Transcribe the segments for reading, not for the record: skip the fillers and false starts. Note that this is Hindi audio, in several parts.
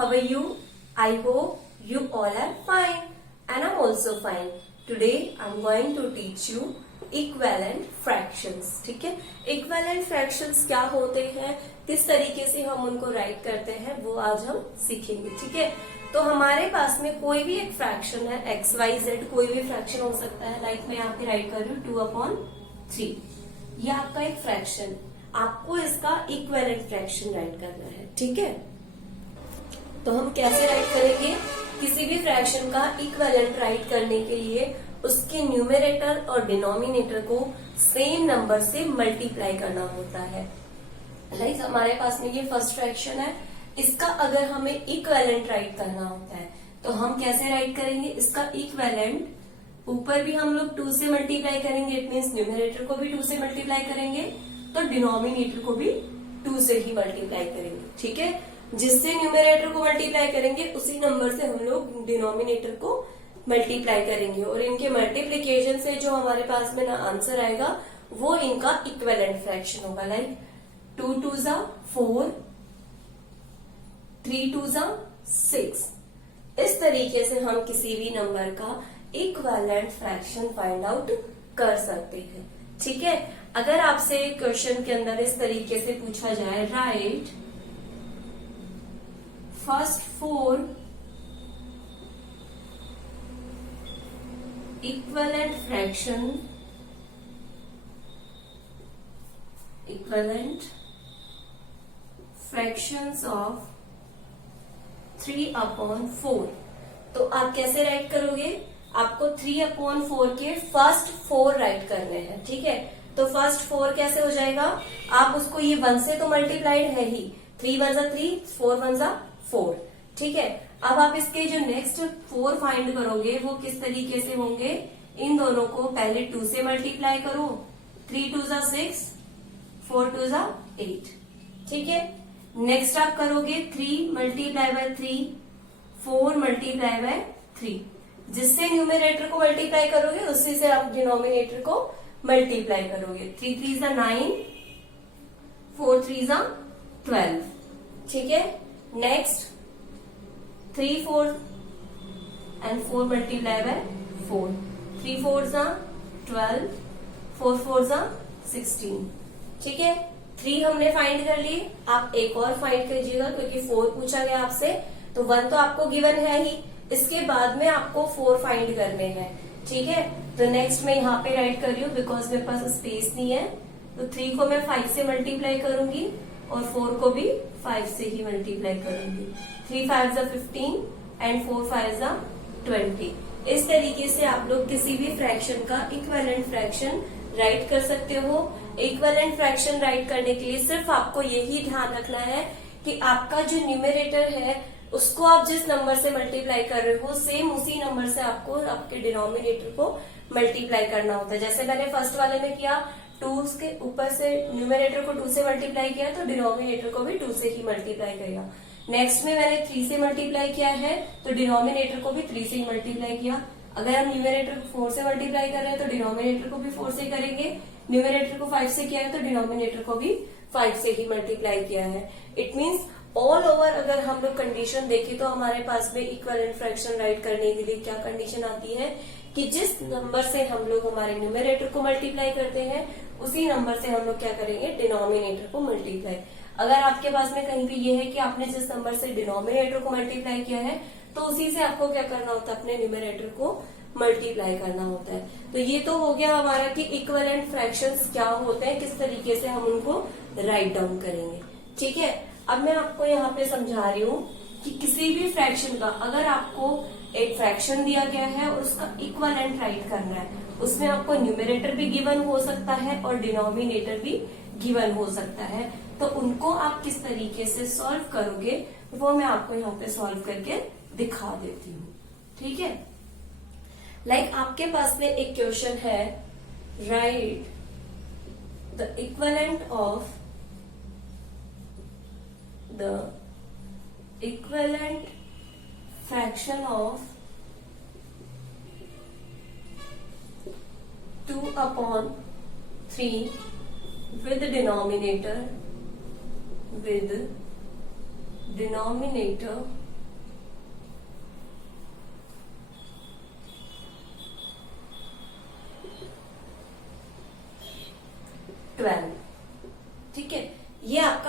how are you? I hope you all are fine and I'm also fine. Today I'm going to teach you equivalent fractions. ठीक है, इक्विवेलेंट फ्रैक्शंस क्या होते हैं, किस तरीके से हम उनको राइट करते हैं, वो आज हम सीखेंगे. ठीक है, तो हमारे पास में कोई भी एक फ्रैक्शन है, एक्स वाई जेड कोई भी फ्रैक्शन हो सकता है. लाइक मैं यहाँ पे राइट कर रही हूँ 2/3. ये आपका एक फ्रैक्शन, आपको इसका इक्विवेलेंट फ्रैक्शन राइट करना है. ठीक है, तो हम कैसे राइट करेंगे? किसी भी फ्रैक्शन का इक्विवेलेंट राइट करने के लिए उसके न्यूमरेटर और डिनोमिनेटर को सेम नंबर से मल्टीप्लाई करना होता है. लाइक हमारे पास में ये फर्स्ट फ्रैक्शन है, इसका अगर हमें इक्विवेलेंट राइट करना होता है तो हम कैसे राइट करेंगे? इसका इक्विवेलेंट ऊपर भी हम लोग 2 से मल्टीप्लाई करेंगे, इट मीन्स न्यूमरेटर को भी 2 से मल्टीप्लाई करेंगे तो डिनोमिनेटर को भी 2 से ही मल्टीप्लाई करेंगे. ठीक है, जिससे न्यूमरेटर को मल्टीप्लाई करेंगे उसी नंबर से हम लोग डिनोमिनेटर को मल्टीप्लाई करेंगे और इनके मल्टीप्लीकेशन से जो हमारे पास में ना आंसर आएगा वो इनका इक्विवेलेंट फ्रैक्शन होगा. लाइक 2 2 4, 3 2 6. इस तरीके से हम किसी भी नंबर का इक्विवेलेंट फ्रैक्शन फाइंड आउट कर सकते हैं. ठीक है, अगर आपसे क्वेश्चन के अंदर इस तरीके से पूछा जाए, right first 4 equivalent fractions of 3/4. तो आप कैसे राइट करोगे? आपको 3/4 के फर्स्ट 4 राइट करने हैं. ठीक है, तो फर्स्ट 4 कैसे हो जाएगा? आप उसको ये 1 से तो मल्टीप्लाइड है ही, 3 1 3, 4 1 4. ठीक है, अब आप इसके जो नेक्स्ट 4 फाइंड करोगे वो किस तरीके से होंगे? इन दोनों को पहले 2 से मल्टीप्लाई करो, 3 2 6, 4 2 8. ठीक है, नेक्स्ट आप करोगे 3 मल्टीप्लाई बाय 3, 4 मल्टीप्लाई बाय 3. जिससे न्यूमरेटर को मल्टीप्लाई करोगे उसी से आप डिनोमिनेटर को मल्टीप्लाई करोगे. 3 3 9, 4 3 12. ठीक है, next 3 4 and 4 multiply by 4. 3 4s are 12, 4 4s are 16. ठीक है, 3 हमने फाइंड कर ली. आप एक और फाइंड कीजिएगा क्योंकि 4 पूछा गया आपसे, तो 1 तो आपको गिवन है ही, इसके बाद में आपको 4 फाइंड करने हैं. ठीक है, तो नेक्स्ट मैं यहाँ पे राइट कर रही हूँ बिकॉज मेरे पास स्पेस नहीं है. तो 3 को मैं 5 से मल्टीप्लाई करूंगी और 4 को भी 5 से ही मल्टीप्लाई करूंगी. 3 5 15 एंड 4 5 20. इस तरीके से आप लोग किसी भी फ्रैक्शन का इक्विवेलेंट फ्रैक्शन राइट कर सकते हो. इक्विवेलेंट फ्रैक्शन राइट करने के लिए सिर्फ आपको यही ध्यान रखना है कि आपका जो न्यूमरेटर है उसको आप जिस नंबर से मल्टीप्लाई कर रहे हो सेम उसी नंबर से आपको आपके डिनोमिनेटर को मल्टीप्लाई करना होता है. जैसे मैंने फर्स्ट वाले में किया, 2 के ऊपर से न्यूमरेटर को 2 से मल्टीप्लाई किया तो डिनोमिनेटर को भी 2 से ही मल्टीप्लाई करेगा. नेक्स्ट में मैंने 3 से मल्टीप्लाई किया है तो डिनोमिनेटर को भी 3 से ही मल्टीप्लाई किया. अगर हम न्यूमरेटर को 4 से मल्टीप्लाई कर रहे हैं तो डिनोमिनेटर को भी 4 से करेंगे. न्यूमरेटर को 5 से किया है तो डिनोमिनेटर को भी 5 से ही मल्टीप्लाई किया है. इट मीन्स ऑल ओवर अगर हम लोग कंडीशन देखें तो हमारे पास में इक्विवेलेंट फ्रैक्शन राइट करने के लिए क्या कंडीशन आती है कि जिस नंबर से हम लोग हमारे न्यूमरेटर को मल्टीप्लाई करते हैं उसी नंबर से हम लोग क्या करेंगे? डिनोमिनेटर को मल्टीप्लाई. अगर आपके पास में कहीं भी ये है कि आपने जिस नंबर से डिनोमिनेटर को मल्टीप्लाई किया है तो उसी से आपको क्या करना होता है? अपने न्यूमरेटर को मल्टीप्लाई करना होता है. तो ये तो हो गया हमारा कि इक्विवेलेंट फ्रैक्शंस क्या होते हैं, किस तरीके से हम उनको राइट डाउन करेंगे. ठीक है, अब मैं आपको यहाँ पे समझा रही हूँ कि किसी भी फ्रैक्शन का अगर आपको एक फ्रैक्शन दिया गया है और उसका इक्विवेलेंट राइट करना है, उसमें आपको न्यूमरेटर भी गिवन हो सकता है और डिनोमिनेटर भी गिवन हो सकता है. तो उनको आप किस तरीके से सॉल्व करोगे वो मैं आपको यहाँ पे सॉल्व करके दिखा देती हूँ. ठीक है, लाइक आपके पास में एक क्वेश्चन है, right the equivalent of the equivalent fraction of 2/3 with denominator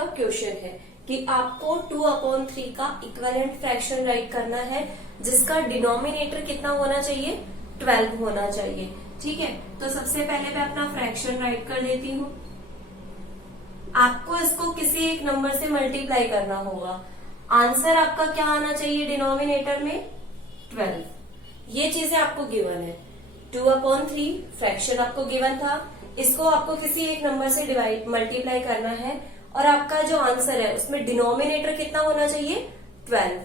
आपका क्वेश्चन है कि आपको 2/3 का इक्विवेलेंट फ्रैक्शन राइट करना है जिसका डिनोमिनेटर कितना होना चाहिए, 12 होना चाहिए। ठीक है, तो सबसे पहले मैं अपना फ्रैक्शन राइट कर लेती हूँ। आपको इसको किसी एक नंबर से मल्टीप्लाई करना होगा। आंसर आपका क्या आना चाहिए डिनोमिनेटर में, 12। ये चीजें आपको गिवन है। 2/3 फ्रैक्शन आपको गिवन था, इसको आपको किसी एक नंबर से डिवाइड मल्टीप्लाई करना है और आपका जो आंसर है उसमें डिनोमिनेटर कितना होना चाहिए, 12।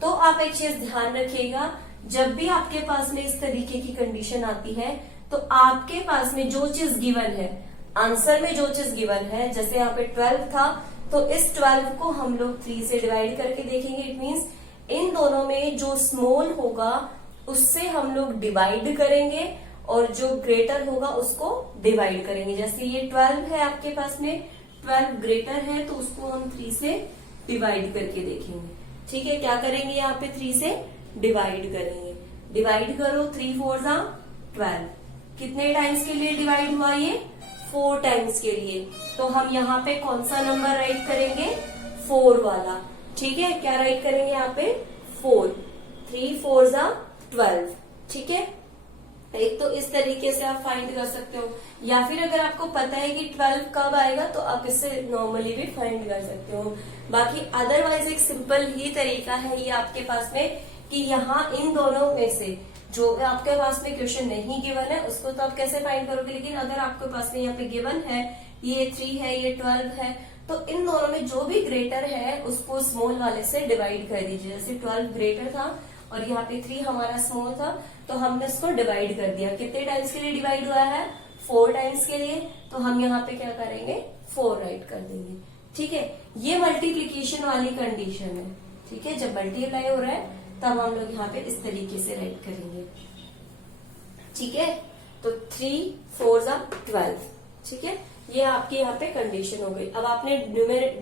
तो आप एक चीज ध्यान रखिएगा, जब भी आपके पास में इस तरीके की कंडीशन आती है तो आपके पास में जो चीज गिवन है, आंसर में जो चीज गिवन है, जैसे यहाँ पे 12 था तो इस 12 को हम लोग 3 से डिवाइड करके देखेंगे। इट मीन्स इन दोनों में जो स्मॉल होगा उससे हम लोग डिवाइड करेंगे और जो ग्रेटर होगा उसको डिवाइड करेंगे। जैसे ये 12 है आपके पास में, 12 ग्रेटर है तो उसको हम 3 से डिवाइड करके देखेंगे। ठीक है, क्या करेंगे यहाँ पे 3 से डिवाइड करेंगे। डिवाइड करो, 3 4 जा 12। कितने टाइम्स के लिए डिवाइड हुआ ये, 4 टाइम्स के लिए। तो हम यहाँ पे कौन सा नंबर राइट करेंगे, 4 वाला। ठीक है, क्या राइट करेंगे यहाँ पे, 4। 3 4 जा 12। ठीक है, एक तो इस तरीके से आप फाइंड कर सकते हो, या फिर अगर आपको पता है कि 12 कब आएगा तो आप इससे नॉर्मली भी फाइंड कर सकते हो। बाकी अदरवाइज एक सिंपल ही तरीका है ये आपके पास में कि यहाँ इन दोनों में से जो आपके पास में क्वेश्चन नहीं गिवन है उसको तो आप कैसे फाइंड करोगे, लेकिन अगर आपके पास में यहाँ पे गिवन है, ये 3 है, ये 12 है, तो इन दोनों में जो भी ग्रेटर है उसको स्मॉल वाले से डिवाइड कर दीजिए। जैसे 12 ग्रेटर था और यहाँ पे 3 हमारा स्मॉल था तो हमने इसको डिवाइड कर दिया। कितने टाइम्स के लिए डिवाइड हुआ है, 4 टाइम्स के लिए। तो हम यहाँ पे क्या करेंगे, 4 राइट कर देंगे। ठीक है, ये मल्टीप्लीकेशन वाली कंडीशन है। ठीक है, जब मल्टीप्लाई हो रहा है तब हम लोग यहाँ पे इस तरीके से राइट करेंगे। ठीक है, तो 3 4 जा 12। ठीक है, ये आपकी यहाँ पे कंडीशन हो गई। अब आपने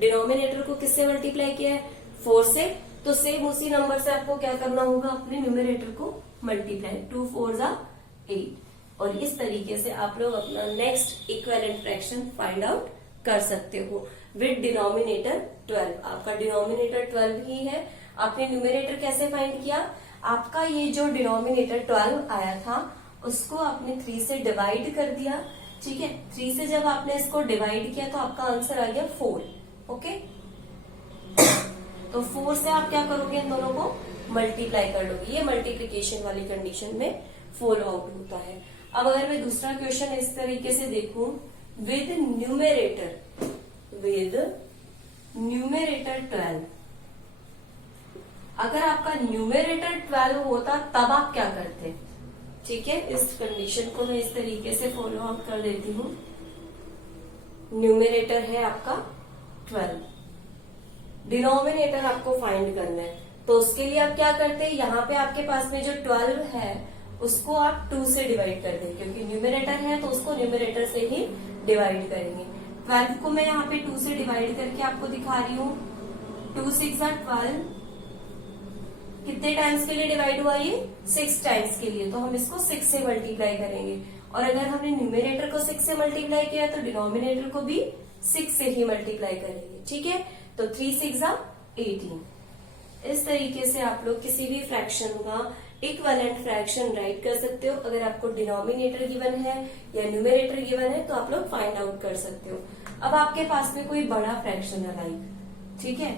डिनोमिनेटर को किससे मल्टीप्लाई किया है, 4 से, तो सेम उसी नंबर से आपको क्या करना होगा, अपने न्यूमरेटर को मल्टीप्लाई। 2 4 जा 8। और इस तरीके से आप लोग अपना next equivalent fraction find out कर सकते हो विद डिनोमिनेटर 12। आपका डिनोमिनेटर 12 ही है। आपने न्यूमरेटर कैसे फाइंड किया, आपका ये जो डिनोमिनेटर 12 आया था उसको आपने 3 से डिवाइड कर दिया। ठीक है, 3 से जब आपने इसको डिवाइड किया तो आपका आंसर आ गया 4। ओके, तो 4 से आप क्या करोगे, इन दोनों को मल्टीप्लाई कर लोगे। ये मल्टीप्लीकेशन वाली कंडीशन में फॉलो आउट होता है। अब अगर मैं दूसरा क्वेश्चन इस तरीके से देखूं, विद न्यूमरेटर 12, अगर आपका न्यूमरेटर 12 होता तब आप क्या करते। ठीक है, इस कंडीशन को मैं इस तरीके से फॉलो आउट कर देती हूँ। न्यूमरेटर है आपका 12, डिनोमिनेटर आपको फाइंड करना है, तो उसके लिए आप क्या करते हैं, यहाँ पे आपके पास में जो 12 है उसको आप 2 से डिवाइड कर दें, क्योंकि न्यूमरेटर है तो उसको न्यूमरेटर से ही डिवाइड करेंगे। 12 को मैं यहाँ पे 2 से डिवाइड करके आपको दिखा रही हूँ। 2 6 जा 12। कितने टाइम्स के लिए डिवाइड हुआ ये, 6 टाइम्स के लिए। तो हम इसको 6 से मल्टीप्लाई करेंगे, और अगर हमने न्यूमरेटर को 6 से मल्टीप्लाई किया तो डिनोमिनेटर को भी 6 से ही मल्टीप्लाई करेंगे। ठीक है, तो 3 6 जा 18। इस तरीके से आप लोग किसी भी फ्रैक्शन का इक्विवेलेंट फ्रैक्शन राइट कर सकते हो। अगर आपको डिनोमिनेटर गिवन है या न्यूमरेटर गिवन है तो आप लोग फाइंड आउट कर सकते हो। अब आपके पास में कोई बड़ा फ्रैक्शन है लाइक, ठीक है,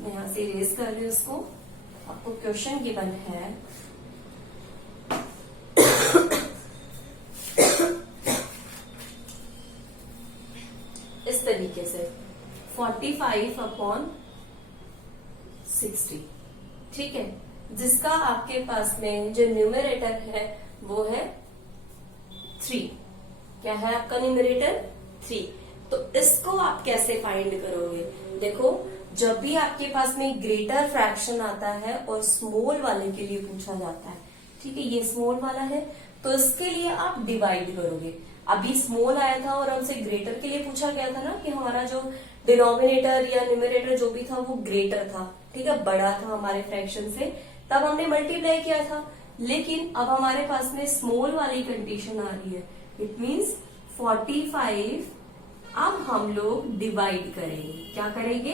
मैं यहाँ से इरेज कर रही हूँ उसको। आपको क्वेश्चन गिवन है इस तरीके से 45/60। ठीक है, जिसका आपके पास में जो न्यूमरेटर है वो है 3। क्या है आपका न्यूमरेटर, 3। तो इसको आप कैसे फाइंड करोगे, देखो जब भी आपके पास में ग्रेटर फ्रैक्शन आता है और स्मॉल वाले के लिए पूछा जाता है, ठीक है, ये स्मॉल वाला है तो इसके लिए आप डिवाइड करोगे। अभी स्मॉल आया था और हमसे ग्रेटर के लिए पूछा गया था ना कि हमारा जो डिनोमिनेटर या न्यूमरेटर जो भी था वो ग्रेटर था, ठीक है, बड़ा था हमारे फ्रैक्शन से, तब हमने मल्टीप्लाई किया था। लेकिन अब हमारे पास में स्मॉल वाली कंडीशन आ रही है, इट मीन्स 45 अब हम लोग डिवाइड करेंगे। क्या करेंगे?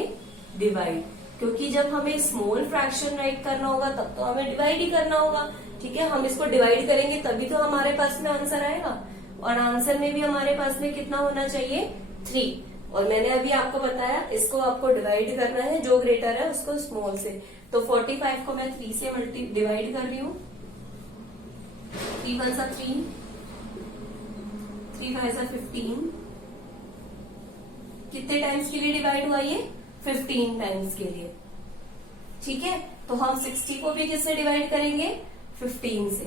डिवाइड, क्योंकि जब हमें स्मॉल फ्रैक्शन राइट करना होगा तब तो हमें डिवाइड ही करना होगा। ठीक है, हम इसको डिवाइड करेंगे तभी तो हमारे पास में आंसर आएगा, और आंसर में भी हमारे पास में कितना होना चाहिए? 3। और मैंने अभी आपको बताया इसको आपको डिवाइड करना है, जो ग्रेटर है उसको स्मॉल से। तो 45 को मैं 3 से डिवाइड कर रही हूँ। 3 1 सा 3, 3 5 सा 15। कितने टाइम्स के लिए डिवाइड हुआ ये? 15 टाइम्स के लिए। ठीक है, तो हम 60 को भी किससे डिवाइड करेंगे? 15 से।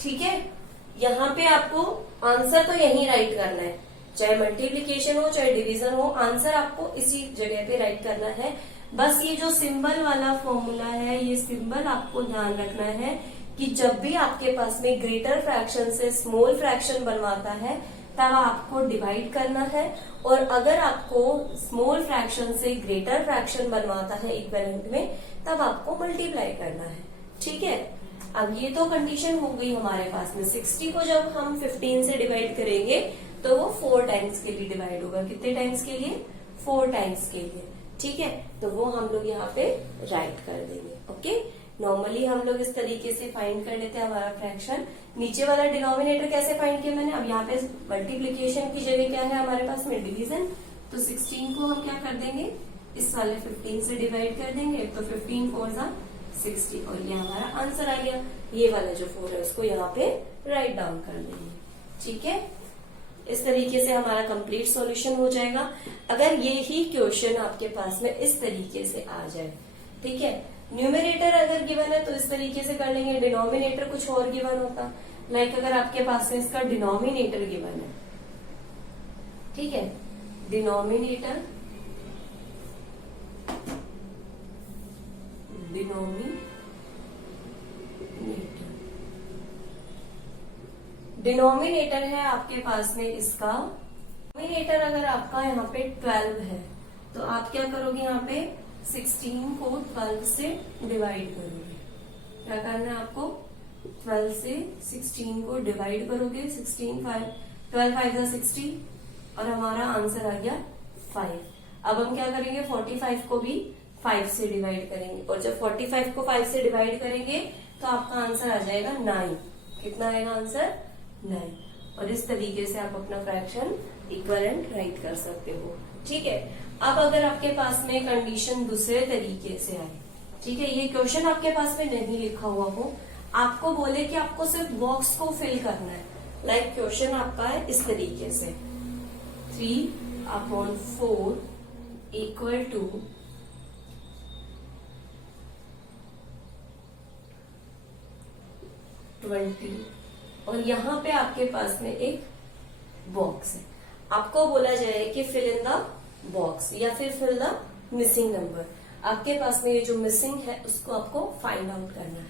ठीक है, यहाँ पे आपको आंसर तो यही राइट करना है, चाहे मल्टीप्लीकेशन हो चाहे डिवीजन हो, आंसर आपको इसी जगह पे राइट करना है। बस ये जो सिंबल वाला फॉर्मूला है, ये सिंबल आपको ध्यान रखना है कि जब भी आपके पास में ग्रेटर फ्रैक्शन से स्मॉल फ्रैक्शन बनवाता है तब आपको डिवाइड करना है, और अगर आपको स्मॉल फ्रैक्शन से ग्रेटर फ्रैक्शन बनवाता है इक्विवेलेंट में तब आपको मल्टीप्लाई करना है। ठीक है, अब ये तो कंडीशन हो गई हमारे पास में। 60 को जब हम 15 से डिवाइड करेंगे तो वो 4 टाइम्स के लिए डिवाइड होगा। कितने टाइम्स के लिए? 4 टाइम्स के लिए। ठीक है, तो वो हम लोग यहाँ पे राइट कर देंगे। ओके, नॉर्मली हम लोग इस तरीके से फाइंड कर लेते हैं हमारा फ्रैक्शन। नीचे वाला डिनोमिनेटर कैसे फाइंड किया मैंने? अब यहाँ पे मल्टीप्लीकेशन की जगह क्या है हमारे पास में? डिवीजन। तो 16 को हम क्या कर देंगे? इस वाले 15 से डिवाइड कर देंगे, तो 15 4 सा 60, और ये हमारा आंसर आ गया। ये वाला जो 4 है उसको यहाँ पे राइट डाउन कर देंगे। ठीक है, इस तरीके से हमारा कंप्लीट सॉल्यूशन हो जाएगा अगर ये ही क्वेश्चन आपके पास में इस तरीके से आ जाए। ठीक है, न्यूमरेटर अगर गिवन है तो इस तरीके से कर लेंगे, डिनोमिनेटर कुछ और गिवन होता। लाइक अगर आपके पास में इसका डिनोमिनेटर गिवन है, ठीक है, डिनोमिनेटर डिनोमिनेटर है आपके पास में इसका। डिनोमिनेटर अगर आपका यहाँ पे 12 है तो आप क्या करोगे? यहाँ पे 16 को 12 से डिवाइड करोगे। क्या करना है आपको? 12 से 16 को डिवाइड करोगे। 12 5 सा 60, और हमारा आंसर आ गया 5। अब हम क्या करेंगे? 45 को भी 5 से डिवाइड करेंगे, और जब 45 को 5 से डिवाइड करेंगे तो आपका आंसर आ जाएगा 9। कितना आएगा आंसर? 9। और इस तरीके से आप अपना फ्रैक्शन इक्विवेलेंट राइट कर सकते हो। ठीक है, अब अगर आपके पास में कंडीशन दूसरे तरीके से आए, ठीक है, ये क्वेश्चन आपके पास में नहीं लिखा हुआ हो, आपको बोले कि आपको सिर्फ बॉक्स को फिल करना है। लाइक क्वेश्चन आपका है इस तरीके से, 3/4 इक्वल टू 20, और यहाँ पे आपके पास में एक बॉक्स है। आपको बोला जाए कि फिल इन द बॉक्स या फिर फिल द मिसिंग नंबर। आपके पास में ये जो मिसिंग है उसको आपको फाइंड आउट करना है।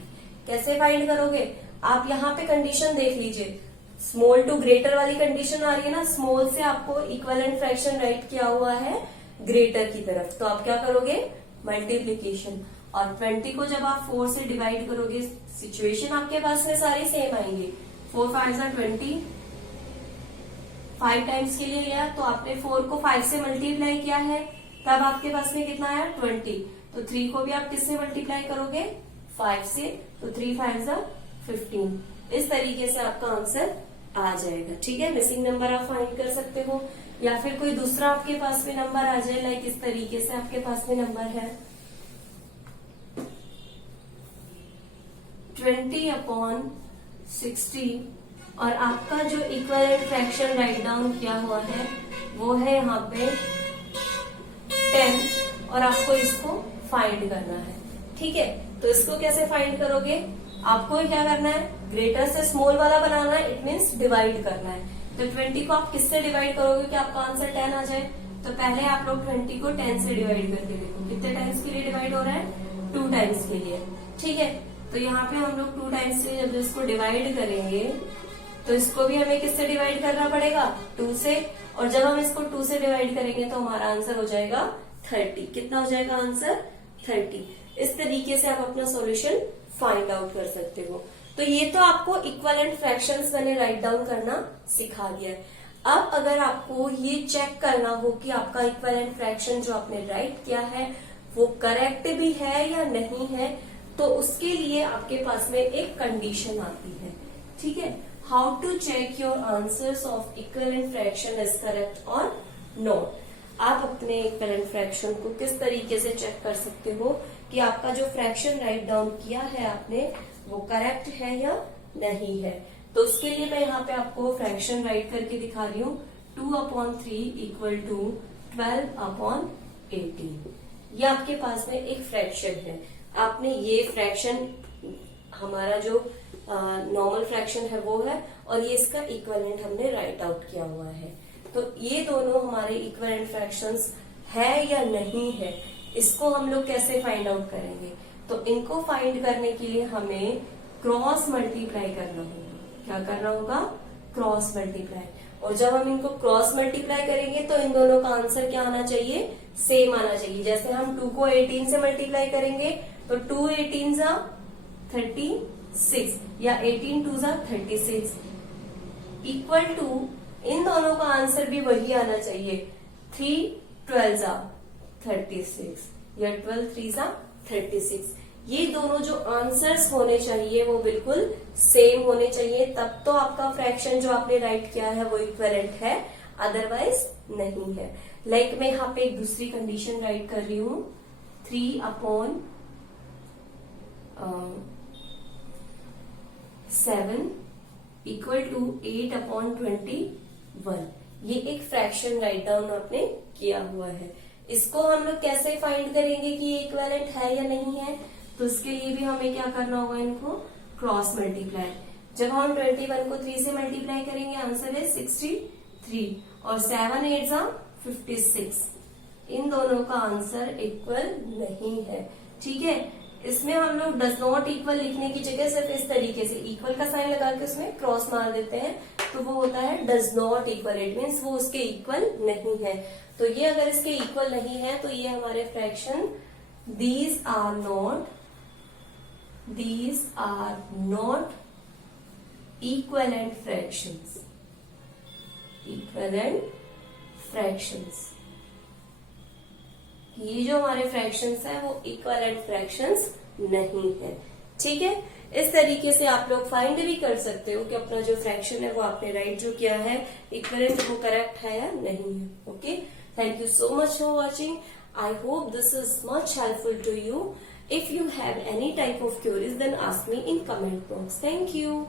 कैसे फाइंड करोगे? आप यहाँ पे कंडीशन देख लीजिए, स्मॉल टू ग्रेटर वाली कंडीशन आ रही है ना, स्मॉल से आपको इक्विवेलेंट फ्रैक्शन राइट किया हुआ है ग्रेटर की तरफ, तो आप क्या करोगे? मल्टीप्लीकेशन। और 20 को जब आप 4 से डिवाइड करोगे, सिचुएशन आपके पास में सारी सेम आएंगे। 4 5 सा 20, 5 टाइम्स के लिए लिया तो आपने 4 को 5 से मल्टीप्लाई किया है, तब आपके पास में कितना आया? 20। तो 3 को भी आप किससे मल्टीप्लाई करोगे? 5 से, तो 3 5 सा 15। इस तरीके से आपका आंसर आ जाएगा। ठीक है, मिसिंग नंबर आप फाइंड कर सकते हो, या फिर कोई दूसरा आपके पास में नंबर आ जाए। लाइक इस तरीके से आपके पास में नंबर है 20/60, और आपका जो इक्विवेलेंट फ्रैक्शन राइट डाउन किया हुआ है वो है यहाँ पे 10, और आपको इसको फाइंड करना है। ठीक है, तो इसको कैसे फाइंड करोगे? आपको क्या करना है? ग्रेटर से स्मॉल वाला बनाना है, इट मीन्स डिवाइड करना है। तो 20 को आप किससे डिवाइड करोगे कि आपका आंसर 10 आ जाए? तो पहले आप लोग 20 को 10 से डिवाइड करके देखो कितने टाइम्स के लिए डिवाइड हो रहा है? 2 टाइम्स के लिए। ठीक है, तो यहाँ पे हम लोग 2 टाइम्स से जब इसको डिवाइड करेंगे तो इसको भी हमें किससे डिवाइड करना पड़ेगा? 2 से, और जब हम इसको 2 से डिवाइड करेंगे तो हमारा आंसर हो जाएगा 30। कितना हो जाएगा आंसर? 30। इस तरीके से आप अपना सॉल्यूशन फाइंड आउट कर सकते हो। तो ये तो आपको इक्विवेलेंट फ्रैक्शंस मैंने राइट डाउन करना सिखा दिया है। अब अगर आपको ये चेक करना हो कि आपका इक्विवेलेंट फ्रैक्शन जो आपने राइट किया है वो करेक्ट भी है या नहीं है, तो उसके लिए आपके पास में एक कंडीशन आती है, ठीक है। How to check your answers of equivalent fraction is correct और नॉट। आप अपने इक्विवेलेंट फ्रैक्शन को किस तरीके से चेक कर सकते हो कि आपका जो फ्रैक्शन राइट डाउन किया है आपने वो करेक्ट है या नहीं है। तो उसके लिए मैं यहाँ पे आपको फ्रैक्शन राइट करके दिखा रही हूँ। 2/3 इक्वल टू 12/18। ये आपके पास में एक फ्रैक्शन है। आपने ये फ्रैक्शन हमारा जो नॉर्मल फ्रैक्शन है वो है और ये इसका इक्विवेलेंट हमने राइट आउट किया हुआ है। तो ये दोनों हमारे इक्विवेलेंट फ्रैक्शंस है या नहीं है, इसको हम लोग कैसे फाइंड आउट करेंगे। तो इनको फाइंड करने के लिए हमें क्रॉस मल्टीप्लाई करना होगा। क्या करना होगा? Cross multiply. और जब हम इनको क्रॉस मल्टीप्लाई करेंगे तो इन दोनों का आंसर क्या आना चाहिए? सेम आना चाहिए। जैसे हम 2 को 18 से मल्टीप्लाई करेंगे तो 2 18 जा 36 या 18 2 जा 36 इक्वल टू इन दोनों का आंसर भी वही आना चाहिए। 3 12 जा 36 या 12 3 जा 36। ये दोनों जो आंसर्स होने चाहिए वो बिल्कुल सेम होने चाहिए, तब तो आपका फ्रैक्शन जो आपने राइट किया है वो इक्विवेलेंट है, अदरवाइज नहीं है। लाइक मैं यहाँ पे एक दूसरी कंडीशन राइट कर रही हूँ। 3/7 इक्वल टू 8/21। ये एक फ्रैक्शन राइट डाउन आपने किया हुआ है। इसको हम लोग कैसे फाइंड करेंगे कि ये इक्विवेलेंट है या नहीं है। तो उसके लिए भी हमें क्या करना होगा? इनको क्रॉस मल्टीप्लाई। जब हम 21 को 3 से मल्टीप्लाई करेंगे आंसर है 63 और 7 8 जा 56। इन दोनों का आंसर इक्वल नहीं है, ठीक है। इसमें हम लोग डज नॉट इक्वल लिखने की जगह सिर्फ इस तरीके से इक्वल का साइन लगा के उसमें क्रॉस मार देते हैं, तो वो होता है does not equal. It means वो उसके इक्वल नहीं है। तो ये अगर इसके इक्वल नहीं है तो ये हमारे fraction these are not equivalent fractions। ये जो हमारे फ्रैक्शंस है वो इक्विवेलेंट फ्रैक्शंस नहीं है, ठीक है। इस तरीके से आप लोग फाइंड भी कर सकते हो कि अपना जो फ्रैक्शन है वो आपने राइट जो किया है इक्विवेलेंट वो करेक्ट है या नहीं है। Okay, thank you so much for watching. I hope this is much helpful to you. If you have any type of queries, then ask me in comment box. Thank you.